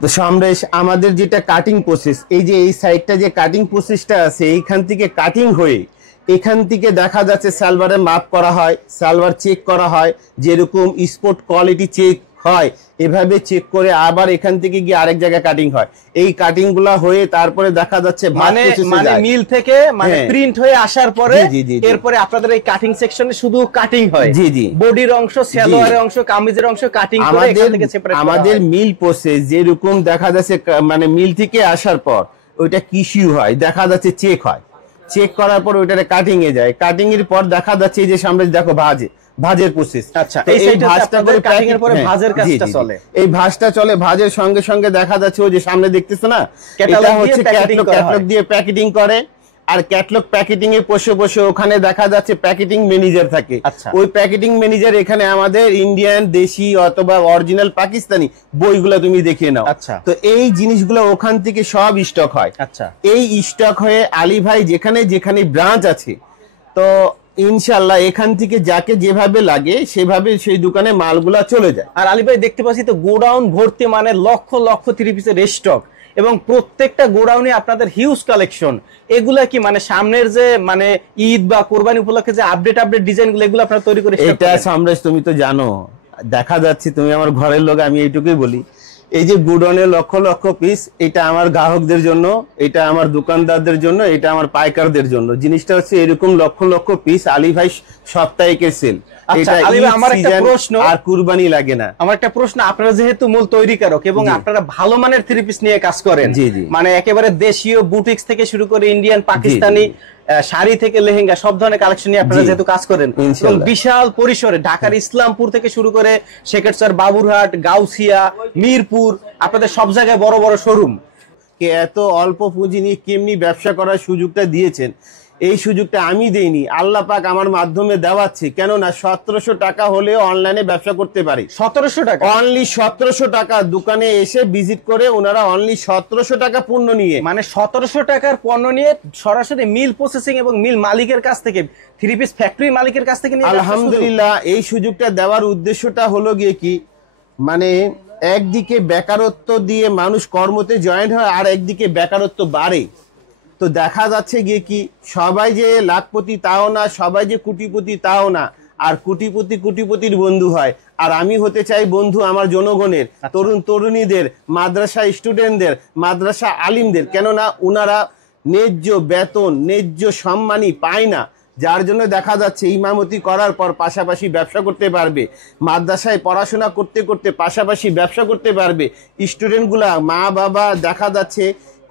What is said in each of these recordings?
তো সমরেশ, আমাদের যেটা কাটিং প্রসেস, এই যে এই সাইডটা যে কাটিং প্রসেসটা আছে, এইখান থেকে কাটিং হয়ে এখান থেকে দেখা যাচ্ছে সালোয়ারের মাপ করা হয়, সালোয়ার চেক করা হয়, যেরকম স্পোর্ট কোয়ালিটি চেক হয় এভাবে চেক করে আবার এখান থেকে গিয়ে আরেক জায়গায় কাটিং হয়। এই কাটিং গুলা হয়ে তারপরে দেখা যাচ্ছে মানে মিল থেকে মানে প্রিন্ট হয়ে আসার পরে এরপরে আপনাদের এই কাটিং সেকশনে শুধু কাটিং হয়। জি জি, বডির অংশ, সালোয়ারের অংশ, কামিজের অংশ কাটিং করে এখান থেকে সেপারেট করা হয়। আমাদের মিল প্রসেস যেরকম দেখা যাচ্ছে মানে মিল থেকে আসার পর ওইটা কিসিউ হয়, দেখা যাচ্ছে চেক হয়, চেক করার পর ওইটারে কাটিং এ যায়, কাটিং এর পর দেখা যাচ্ছে এই যে সামনে দেখো ভাজের প্রসেস। আচ্ছা, এই ভাজটা করে কাটিং এর পরে ভাজের কাজটা চলে, এই ভাজটা চলে, ভাজের সঙ্গে সঙ্গে দেখা যাচ্ছে ওই যে সামনে দেখতেছ না, এটা হচ্ছে ক্যাটালগ দিয়ে প্যাকেটিং করে। আর ক্যাটালগ প্যাকেটিং এ বসে বসে ওখানে দেখা যাচ্ছে প্যাকেটিং ম্যানেজার থাকে। ওই প্যাকেটিং ম্যানেজার এখানে আমাদের ইন্ডিয়ান, দেশি অথবা অরিজিনাল পাকিস্তানি বইগুলো তুমি দেখিয়ে নাও। তো এই জিনিসগুলো ওখান থেকে সব স্টক হয়। এই স্টক হয়ে আলী ভাই যেখানে যেখানে ব্রাঞ্চ আছে, তো ইনশাআল্লাহ এখান থেকে যাকে যেভাবে লাগে সেভাবে সেই দোকানে মালগুলা চলে যায়। আর আলী ভাই দেখতে পাচ্ছি তো গোডাউন ভর্তি, মানে লক্ষ লক্ষ 3 পিসের স্টক, এবং প্রত্যেকটা গোডাউনে আপনাদের হিউজ কালেকশন। এগুলা কি মানে সামনের যে মানে ঈদ বা কোরবানি উপলক্ষে যে আপডেট ডিজাইন গুলো, এগুলো আপনারা তৈরি করে? এটা সমরেশ তুমি তো জানো, দেখা যাচ্ছে তুমি আমার ঘরের লোক, আমি এইটুকুই বলি, এই যে গোডাউনে লক্ষ লক্ষ পিস, এটা আমার গ্রাহকদের জন্য, এটা আমার দোকানদারদের জন্য, এটা আমার পাইকারদের জন্য। জিনিসটা হচ্ছে এরকম লক্ষ লক্ষ পিস আলী ভাই সাপ্তাহিকের সেল। আমার একটা প্রশ্ন, আর কুরবানি লাগে না। আমার একটা প্রশ্ন, আপনারা যেহেতু মূল তৈরিকারক এবং আপনারা ভালো মানের 3 পিস নিয়ে কাজ করেন, মানে একেবারে দেশীয় বুটিক্স থেকে শুরু করে ইন্ডিয়ান, পাকিস্তানি, শাড়ি থেকে লেহেঙ্গা, সব ধরনের কালেকশন নিয়ে আপনারা যেহেতু কাজ করেন, এবং বিশাল পরিসরে ঢাকার ইসলামপুর থেকে শুরু করে শেখেরচর, বাবুরহাট, গাউসিয়া, মিরপুর, আপনাদের সব জায়গায় বড় বড় শোরুম। এত অল্প পুঁজি নিয়ে কেমনি ব্যবসা করার সুযোগটা দিয়েছেন, এই সুযোগটা আমি দেইনি, আল্লাহ পাক আমার মাধ্যমে দেওয়াচ্ছে। কেননা 1700 টাকা হলেও অনলাইনে ব্যবসা করতে পারি। 1700 টাকা, অনলি 1700 টাকা। দোকানে এসে ভিজিট করে ওনারা অনলি 1700 টাকা পণ্য নিয়ে, মানে 1700 টাকার পণ্য নিয়ে সরাসরি মিল প্রসেসিং এবং মিল মালিকের কাছ থেকে, 3 পিস ফ্যাক্টরি মালিকের কাছ থেকে নিয়ে। আলহামদুলিল্লাহ, এই সুযোগটা দেওয়ার উদ্দেশ্যটা হলো গিয়ে কি, মানে একদিকে বেকারত্ব দিয়ে মানুষ কর্মতে জয়েন হয়, আর একদিকে বেকারত্ব বাড়ে। তো দেখা যাচ্ছে গিয়ে কি, সবাই যে লাখপতি তাও না, সবাই যে কোটিপতি তাও না, আর কোটিপতির বন্ধু হয়। আর আমি হতে চাই বন্ধু আমার জনগণের, তরুণ তরুণীদের, মাদ্রাসা স্টুডেন্টদের, মাদ্রাসা আলিমদের। কেননা ওনারা ন্যায্য বেতন, ন্যায্য সম্মানই পায় না, যার জন্য দেখা যাচ্ছে ইমামতি করার পর পাশাপাশি ব্যবসা করতে পারবে, মাদ্রাসায় পড়াশোনা করতে করতে পাশাপাশি ব্যবসা করতে পারবে। স্টুডেন্টগুলা, মা বাবা দেখা যাচ্ছে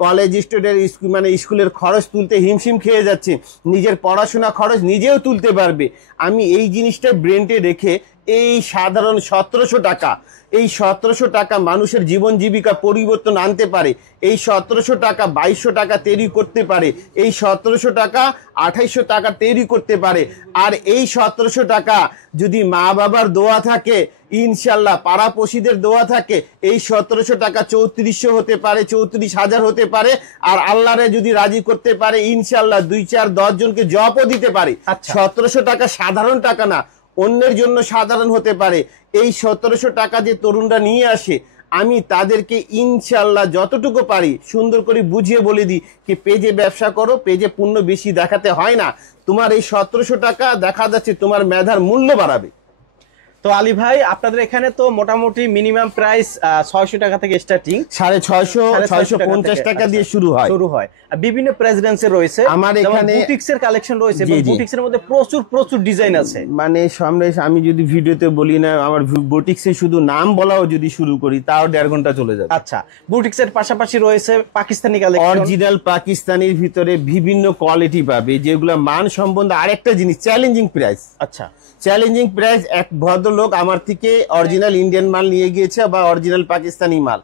কলেজ স্টুডেন্ট, মানে স্কুলের খরচ তুলতে হিমশিম খেয়ে যাচ্ছে, নিজের পড়াশোনা খরচ নিজেও তুলতে পারবে। আমি এই জিনিসটা ব্রেনটে রেখে এই সাধারণ 1700 টাকা, এই 1700 টাকা মানুষের জীবন জীবিকা পরিবর্তন আনতে পারে। এই 1700 টাকা 2200 টাকা তৈরি করতে পারে। এই 1700 টাকা 2800 টাকা তৈরি করতে পারে। আর এই 1700 টাকা যদি মা বাবার দোয়া থাকে, ইনশাল্লাহ পাড়াপড়শিদের দোয়া থাকে, এই 1700 টাকা 3400 হতে পারে, 34,000 হতে পারে। আর আল্লাহরে যদি রাজি করতে পারে, ইনশাল্লাহ 2-4-10 জনকে জবও দিতে পারে। 1700 টাকা সাধারণ টাকা না, অন্যের জন্য সাধারণ হতে পারে। এই 1700 টাকা যে তরুণরা নিয়ে আসে, আমি তাদেরকে ইনশাল্লাহ যতটুকু পারি সুন্দর করে বুঝিয়ে বলে দিই কি, পেজে ব্যবসা করো, পেজে পণ্য বেশি দেখাতে হয় না। তোমার এই 1700 টাকা দেখা যাচ্ছে তোমার মেধার মূল্য বাড়াবে। তো আলী ভাই, আপনাদের এখানে তো মোটামুটি মিনিমাম প্রাইস 600 টাকা থেকে স্টার্টিং, 650 টাকা দিয়ে শুরু হয়। বিভিন্ন প্রাইস রেঞ্জে রয়েছে। আমার এখানে বুটিক্সের কালেকশন রয়েছে, এবং বুটিক্সের মধ্যে প্রচুর ডিজাইন আছে। মানে সামনে আমি যদি ভিডিওতে বলি না, আমার বুটিক্সের শুধু নাম বলাও যদি শুরু করি তাও 1.5 ঘন্টা চলে যাবে। আচ্ছা, বুটিক্সের পাশাপাশি রয়েছে পাকিস্তানি কালেকশন, অরিজিনাল পাকিস্তানির ভিতরে বিভিন্ন কোয়ালিটি পাবে, যেগুলো মান সম্বন্ধে। আরেকটা জিনিস, চ্যালেঞ্জিং প্রাইস। আচ্ছা, চ্যালেঞ্জিং প্রাইস। এক ভদ্রলোক আমার থেকে অরিজিনাল ইন্ডিয়ান মাল নিয়ে গিয়েছে বা অরিজিনাল পাকিস্তানি মাল,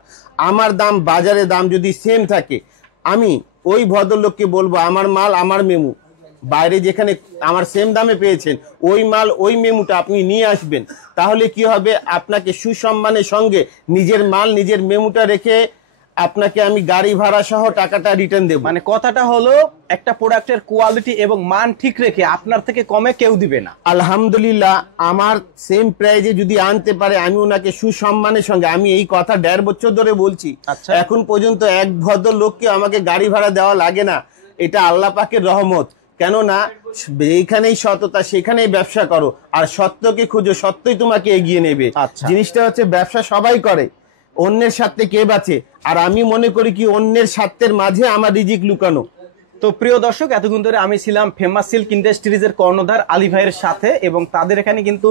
আমার দাম বাজারে দাম যদি সেম থাকে, আমি ওই ভদ্রলোককে বলবো আমার মাল আমার মেমু, বাইরে যেখানে আমার সেম দামে পেয়েছেন ওই মাল ওই মেমুটা আপনি নিয়ে আসবেন। তাহলে কি হবে, আপনাকে সুসম্মানের সঙ্গে নিজের মাল নিজের মেমুটা রেখে আপনাকে আমি গাড়ি ভাড়া সহ টাকাটা রিটার্ন দেব। মানে কথাটা হলো একটা প্রোডাক্টের কোয়ালিটি এবং মান ঠিক রেখে আপনার থেকে কমে কেউ দিবে না। আলহামদুলিল্লাহ, আমার সেম প্রাইজে যদি আনতে পারে আমি ওনাকে সুসম্মানের সঙ্গে, আমি এই কথা 1.5 বছর ধরে বলছি, আচ্ছা। এখন পর্যন্ত এক ভদ্র লোককে আমাকে গাড়ি ভাড়া দেওয়া লাগে না। এটা আল্লাহ পাকের রহমত। কেননা এইখানেই সততা, সেখানেই ব্যবসা করো, আর সত্যকে খুঁজো, সত্যই তোমাকে এগিয়ে নেবে। আচ্ছা। জিনিসটা হচ্ছে ব্যবসা সবাই করে, অন্যের স্বার্থে কে বাঁচে, আর আমি মনে করি কি অন্যের স্বার্থের মাঝে আমার রিজিক লুকানো। তো প্রিয় দর্শক, এতক্ষণ ধরে আমি ছিলাম ফেমাস সিল্ক ইন্ডাস্ট্রিজের কর্ণধার আলী ভাইয়ের সাথে, এবং তাদের এখানে কিন্তু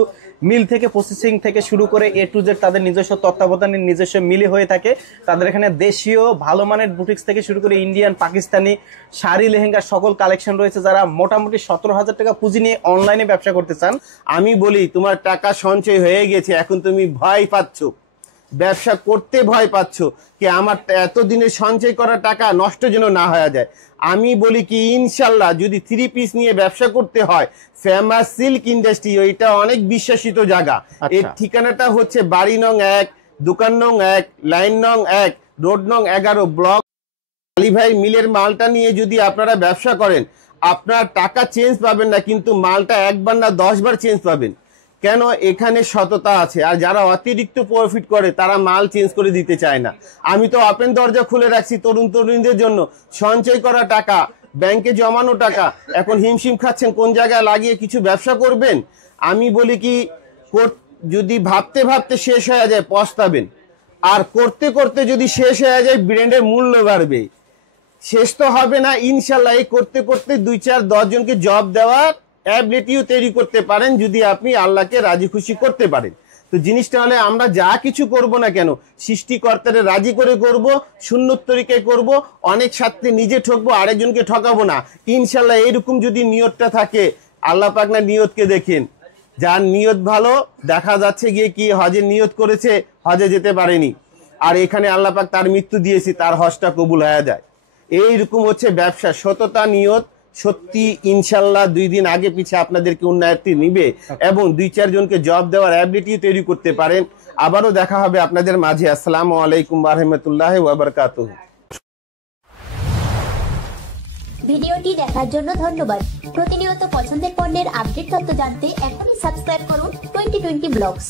মিল থেকে প্রসেসিং থেকে শুরু করে A to Z তাদের নিজস্ব তত্ত্বাবধানের নিজস্ব মিলে হয়ে থাকে। তাদের এখানে দেশীয় ভালো মানের বুটিক্স থেকে শুরু করে ইন্ডিয়ান, পাকিস্তানি শাড়ি, লেহেঙ্গা সকল কালেকশন রয়েছে। যারা মোটামুটি 17,000 টাকা পুঁজি নিয়ে অনলাইনে ব্যবসা করতে চান, আমি বলি তোমার টাকা সঞ্চয় হয়ে গেছে, এখন তুমি ভয় পাচ্ছ, ব্যবসা করতে ভয় পাচ্ছ কি আমার এতদিনের সঞ্চয় করা টাকা নষ্ট যেন না হয়ে যায়। আমি বলি কি ইনশাল্লাহ যদি 3 পিস নিয়ে ব্যবসা করতে হয়, ফেমাস সিল্ক ইন্ডাস্ট্রি, এটা অনেক বিশ্বাসিত জায়গা। এর ঠিকানাটা হচ্ছে বাড়ি নং 1, দোকান নং 1, লাইন নং 1, রোড নং 11, ব্লক। আলী ভাই মিলের মালটা নিয়ে যদি আপনারা ব্যবসা করেন, আপনার টাকা চেঞ্জ পাবেন না, কিন্তু মালটা একবার না 10 বার চেঞ্জ পাবেন। কেন? এখানে সততা আছে। আর যারা অতিরিক্ত প্রফিট করে তারা মাল চেঞ্জ করে দিতে চায় না। আমি তো ওপেন দরজা খুলে রাখছি তরুণ তরুণীদের জন্য, সঞ্চয় করা টাকা, ব্যাংকে জমানো টাকা এখন হিমশিম খাচ্ছেন, কোন জায়গায় লাগিয়ে কিছু ব্যবসা করবেন। আমি বলি কি যদি ভাবতে ভাবতে শেষ হয়ে যায় পস্তাবেন, আর করতে করতে যদি শেষ হয়ে যায় ব্র্যান্ডের মূল্য বাড়বে। শেষ তো হবে না ইনশাল্লাহ, এই করতে করতে 2-4-10 জনকে জব দেওয়ার অ্যাবিলিটিও তৈরি করতে পারেন যদি আপনি আল্লাহকে রাজি খুশি করতে পারেন। তো জিনিসটা হলে আমরা যা কিছু করব না কেন সৃষ্টিকর্তারে রাজি করে করব, সুন্নত তরিকায় করব, অনেক সাথে নিজে ঠকবো, আরেকজনকে ঠকাবো না ইনশাল্লাহ। এইরকম যদি নিয়তটা থাকে, আল্লাহ পাক না নিয়তকে দেখেন, যার নিয়ত ভালো দেখা যাচ্ছে গিয়ে কি হজের নিয়ত করেছে, হজে যেতে পারেনি, আর এখানে আল্লাহ পাক তার মৃত্যু দিয়েছি, তার হজটা কবুল হয়ে যায়। এইরকম হচ্ছে ব্যবসা, সততা, নিয়ত। সত্যি ইনশাল্লাহ 2 দিন আগে পিছে আপনাদেরকে উন্নয়নটি নিবে এবং 2-4 জনকে জব দেওয়ার অ্যাবিলিটি তৈরি করতে পারেন। আবারও দেখা হবে আপনাদের মাঝে। আসসালামু আলাইকুম ওয়া রাহমাতুল্লাহি ওয়া বারাকাতুহু। ভিডিওটি দেখার জন্য ধন্যবাদ। প্রতিনিয়ত পছন্দের পণ্যের আপডেট তথ্য জানতে এখনই সাবস্ক্রাইব করুন 2020 ব্লগস।